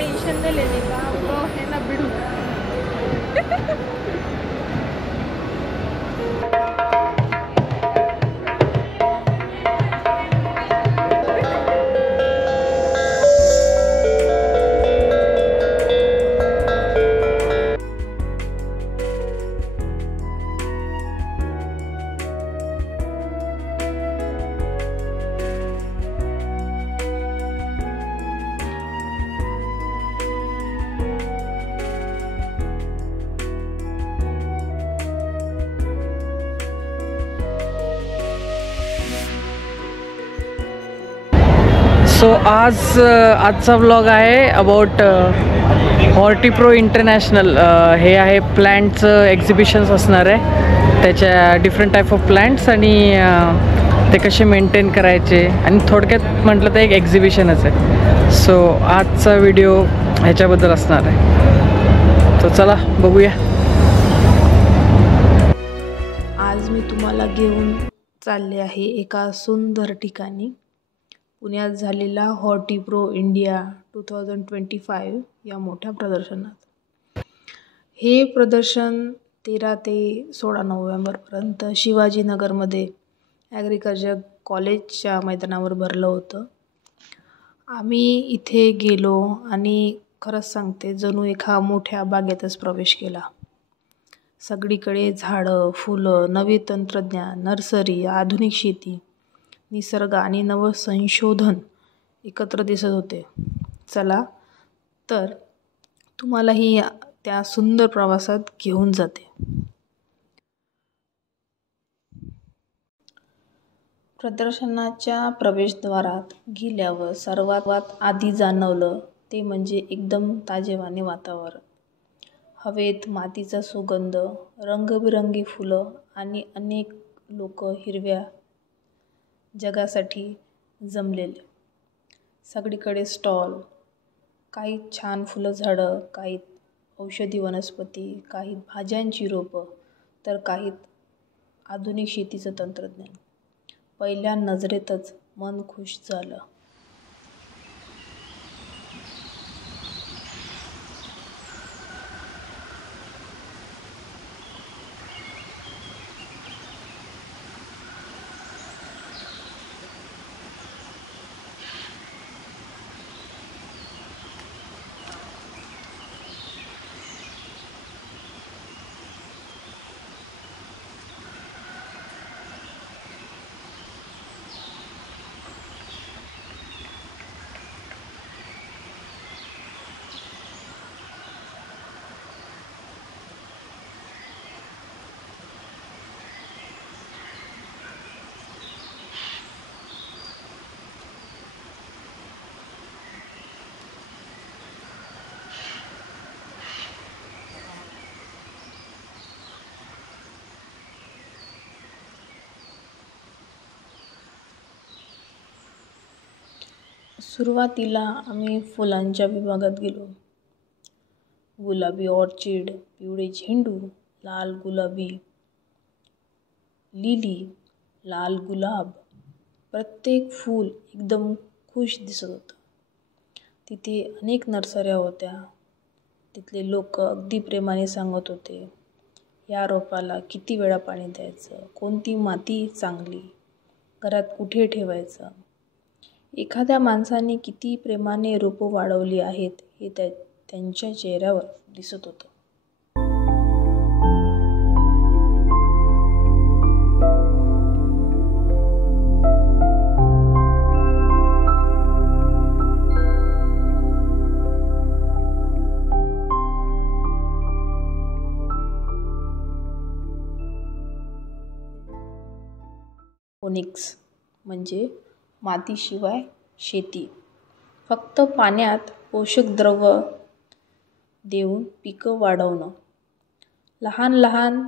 Tension नहीं लेने का, वो है ना बिड़ू। सो आजचा व्लॉग आहे अबाउट हॉर्टिप्रो इंटरनॅशनल. हे आहे प्लांटचं एक्झिबिशन्स असणार आहे, त्याच्या डिफरंट टाईप ऑफ प्लांट्स आणि ते कसे मेंटेन करायचे, आणि थोडक्यात म्हटलं तर एक एक्झिबिशनच आहे. सो आजचा व्हिडिओ ह्याच्याबद्दल असणार आहे. तो चला बघूया. आज मी तुम्हाला घेऊन चालले आहे एका सुंदर ठिकाणी, पुण्यात झालेला हॉर्टिप्रो इंडिया 2025 या मोठ्या प्रदर्शनात. हे प्रदर्शन 13 ते 16 नोव्हेंबरपर्यंत शिवाजीनगरमध्ये ॲग्रिकल्चर कॉलेजच्या मैदानावर भरलं होतं. आम्ही इथे गेलो आणि खरंच सांगते, जणू एका मोठ्या बागेतच प्रवेश केला. सगळीकडे झाडं, फुलं, नवे तंत्रज्ञान, नर्सरी, आधुनिक शेती, निसर्ग आणि नवसंशोधन एकत्र दिसत होते. चला तर तुम्हालाही त्या सुंदर प्रवासात घेऊन जाते. प्रदर्शनाच्या प्रवेशद्वारात गेल्यावर सर्वात आधी जाणवलं ते म्हणजे एकदम ताजेवाने वातावरण. हवेत मातीचा सुगंध, रंगबिरंगी फुलं आणि अनेक लोक हिरव्या जगासाठी जमलेले. सगळीकडे स्टॉल, काही छान फुलं झाडं, काही औषधी वनस्पती, काही भाज्यांची रोपं, तर काही आधुनिक शेतीचं तंत्रज्ञान. पहिल्या नजरेतच मन खुश झालं. सुरुवातीला आम्ही फुलांच्या विभागात गेलो. गुलाबी ऑर्चिड, पिवळे झेंडू, लाल गुलाबी लिली, लाल गुलाब, प्रत्येक फूल एकदम खुश दिसत होतं. तिथे अनेक नर्सऱ्या होत्या. तिथले लोक अगदी प्रेमाने सांगत होते, या रोपाला किती वेळा पाणी द्यायचं, कोणती माती चांगली, घरात कुठे ठेवायचं. एखाद्या माणसाने किती प्रेमाने रोपं वाढवली आहेत हे त्यांच्या चेहऱ्यावर दिसत होतं. फोनिक्स म्हणजे मातीशिवाय शेती. फक्त पाण्यात पोषक द्रव्य देऊन पिकं वाढवणं. लहान लहान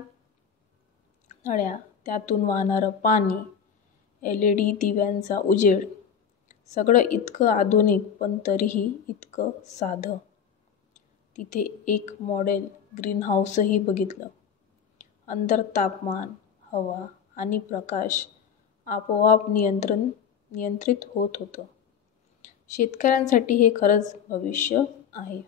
नळ्या, त्यातून वाहणारं पाणी, LED दिव्यांचा उजेड, सगळं इतकं आधुनिक पण तरीही इतकं साधं. तिथे एक मॉडेल ग्रीन हाऊसही बघितलं. अंदर तापमान, हवा आणि प्रकाश आपोआप नियंत्रित होत होतं. शेतकऱ्यांसाठी हे खरंच भविष्य आहे.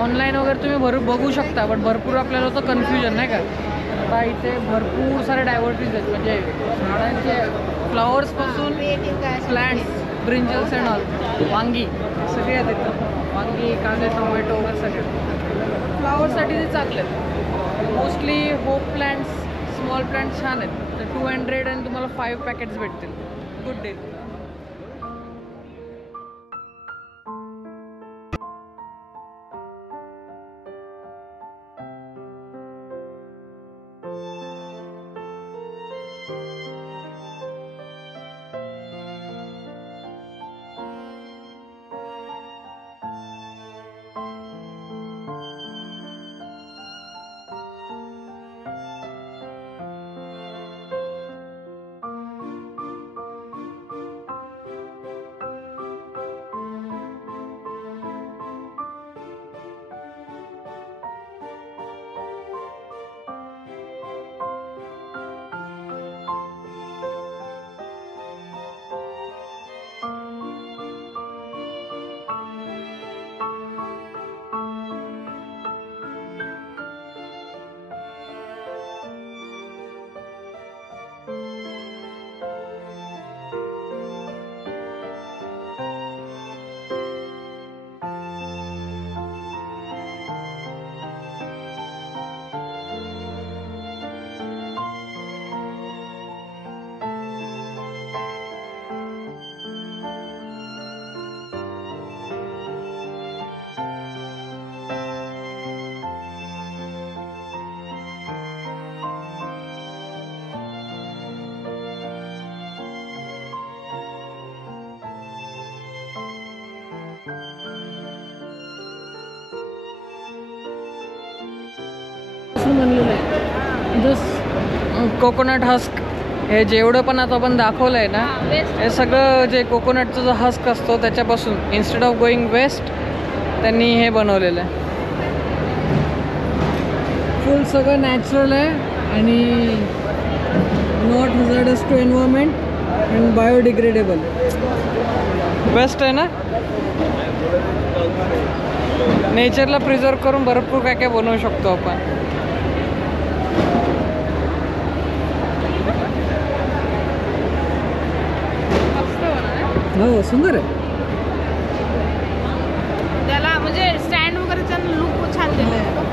ऑनलाईन वगैरे तुम्ही बघू शकता, बट भरपूर आपल्याला होतं कन्फ्युजन नाही का. आता इथे भरपूर सारे डायव्हर्टीज आहेत, म्हणजे झाडांचे फ्लॉवर्सपासून प्लांट्स, ब्रिंजल्स अँड ऑल, वांगी सगळे आहेत इथं. वांगी, कांदे, टोमॅटो वगैरे सगळे फ्लॉवरसाठी ते चांगले आहेत. Mostly hope plants, small plants छान आहेत. तर 200 आणि तुम्हाला 5 पॅकेट्स भेटतील. Good deal. बनलेलं आहे जस्ट कोकोनट हस्क. हे जेवढं पण आता आपण दाखवलं आहे ना, हे सगळं जे कोकोनटचा जो हस्क असतो त्याच्यापासून, इन्स्टेड ऑफ गोईंग वेस्ट, त्यांनी हे बनवलेलं आहे. फुल सगळं नॅचरल आहे आणि not hazardous to environment and biodegradable. Best आहे ना. नेचरला प्रिझर्व करून भरपूर काय काय बनवू शकतो आपण. हो, सुंदर आहे. त्याला म्हणजे स्टँड वगैरेचा लुक छान दिला आहे.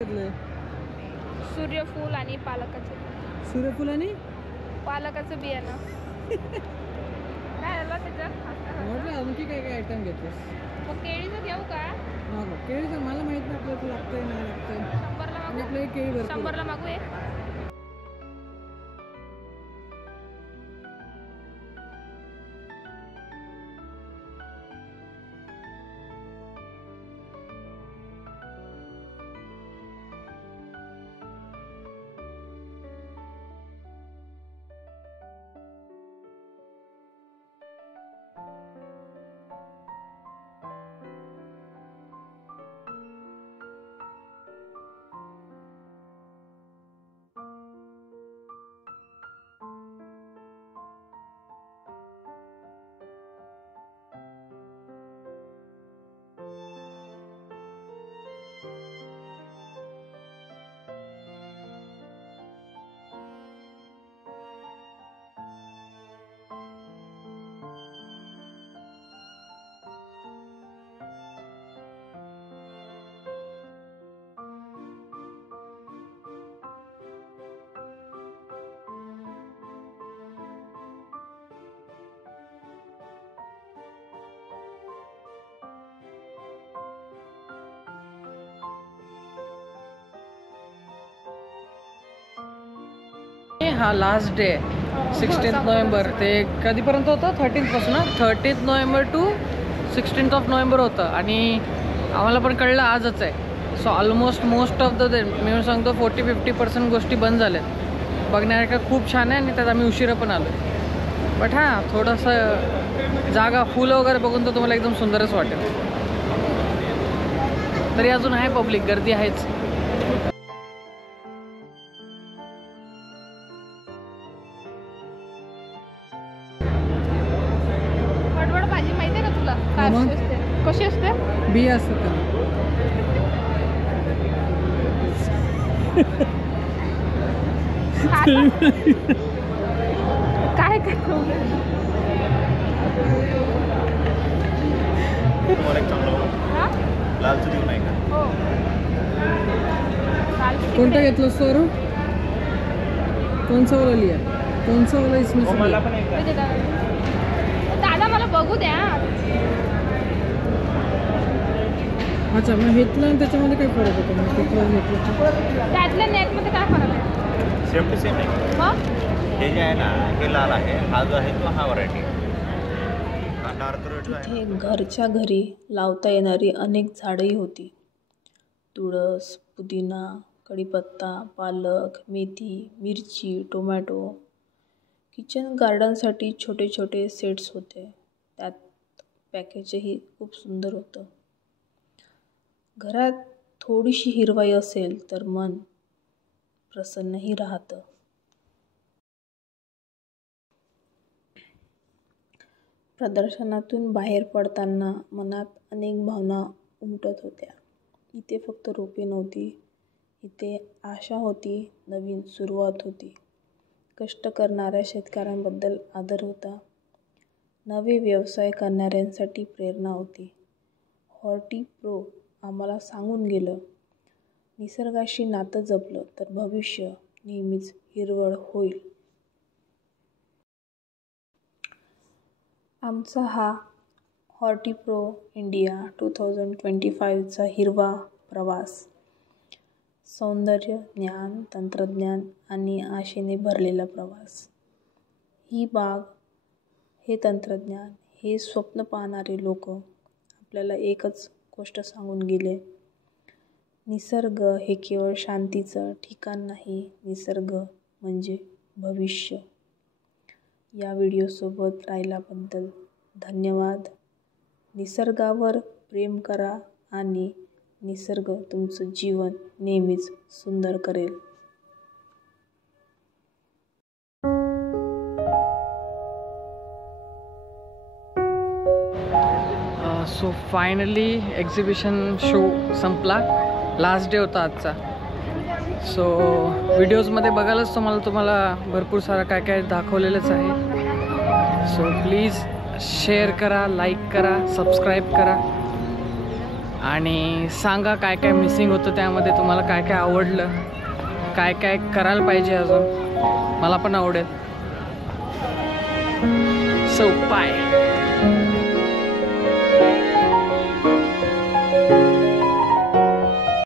घेतलंय? सूर्यफूल आणि पालकाचं सूर्यफूल आणि पालकाचं बियाणं. काय झालं त्याच्यात? म्हटलं आणखी काय काय आयटम घेतलेस? मग केळीचं घेऊ का? नको, केळीचं मला माहित नाही आपल्याला लागतंय नाही लागतंय. 100ला आणि मागू? आपल्याला केळी भरपूर 100ला मागू एक? हा लास्ट डे 16 नोव्हेंबर. ते कधीपर्यंत होतं? 13 पासून ना. 13 नोव्हेंबर टू 16 नोव्हेंबर होतं आणि आम्हाला पण कळलं आजच आहे. So almost most of the day मी सांगतो 40-50% गोष्टी बंद झाल्यात. बघण्यासारखं खूप छान आहे आणि त्यात आम्ही उशिरा पण आलो. बट हां, थोडंसं जागा फुलं वगैरे बघून तर तुम्हाला एकदम सुंदरच वाटेल. तरी अजून आहे पब्लिक, गर्दी आहेच. बडबड भाजी माहिती आहे का तुला? काय मग? असते? कशी असते? बिया असतात त्याला. काय काय हा? लालचं देऊ नाही का? हो. कोणता घेतलं सोरू? कोणचा वाला लिया? कोणचा वाला इसमें से मला लिया? पण एक म्हणजे दादा मला बघू द्या. अच्छा, मग घेतलं आणि त्याच्यामध्ये काय फरक होतो? मग तिथलं घेतलं त्यातल्या नेटमध्ये काय फरक आहे? सेम टू सेम आहे. मग हे जे आहे ना, हे लाल आहे. हा जो आहे तो हा व्हरायटी. हा डार्क रेड जो आहे इथे घरच्या घरी लावता येणारी अनेक झाडंही होती. तुळस, पुदिना, कढीपत्ता, पालक, मेथी, मिरची, टोमॅटो. किचन गार्डनसाठी छोटे छोटे सेट्स होते. त्यात पॅकेजही खूप सुंदर होतं. घरात थोडीशी हिरवाई असेल तर मन प्रसन्नही राहतं. प्रदर्शनातून बाहेर पडताना मनात अनेक भावना उमटत होत्या. इथे फक्त रोपे नव्हती, इथे आशा होती, नवीन सुरुवात होती. कष्ट करणाऱ्या शेतकऱ्यांबद्दल आदर होता. नवे व्यवसाय करणाऱ्यांसाठी प्रेरणा होती. हॉर्टिप्रो आम्हाला सांगून गेलं, निसर्गाशी नातं जपलं तर भविष्य नेहमीच हिरवळ होईल. आमचा हा हॉर्टिप्रो इंडिया 2025चा हिरवा प्रवास. सौंदर्य, ज्ञान, तंत्रज्ञान आणि आशेने भरलेला प्रवास. ही बाग, हे तंत्रज्ञान, हे स्वप्न पाहणारे लोक आपल्याला एकच गोष्ट सांगून गेले, निसर्ग हे केवळ शांतीचं ठिकाण नाही, निसर्ग म्हणजे भविष्य. या व्हिडिओसोबत राहिल्याबद्दल धन्यवाद. निसर्गावर प्रेम करा आणि निसर्ग तुमचं जीवन नेहमीच सुंदर करेल. सो फायनली एक्झिबिशन शो संपला. लास्ट डे होता आजचा. सो व्हिडिओजमध्ये बघायलाच तुम्हाला भरपूर सारं काय काय दाखवलेलंच आहे. सो प्लीज शेअर करा, लाईक करा, सबस्क्राईब करा. आणि सांगा काय काय मिसिंग होतं त्यामध्ये, तुम्हाला काय काय आवडलं, काय काय करायला पाहिजे अजून, मला पण आवडेल. So bye.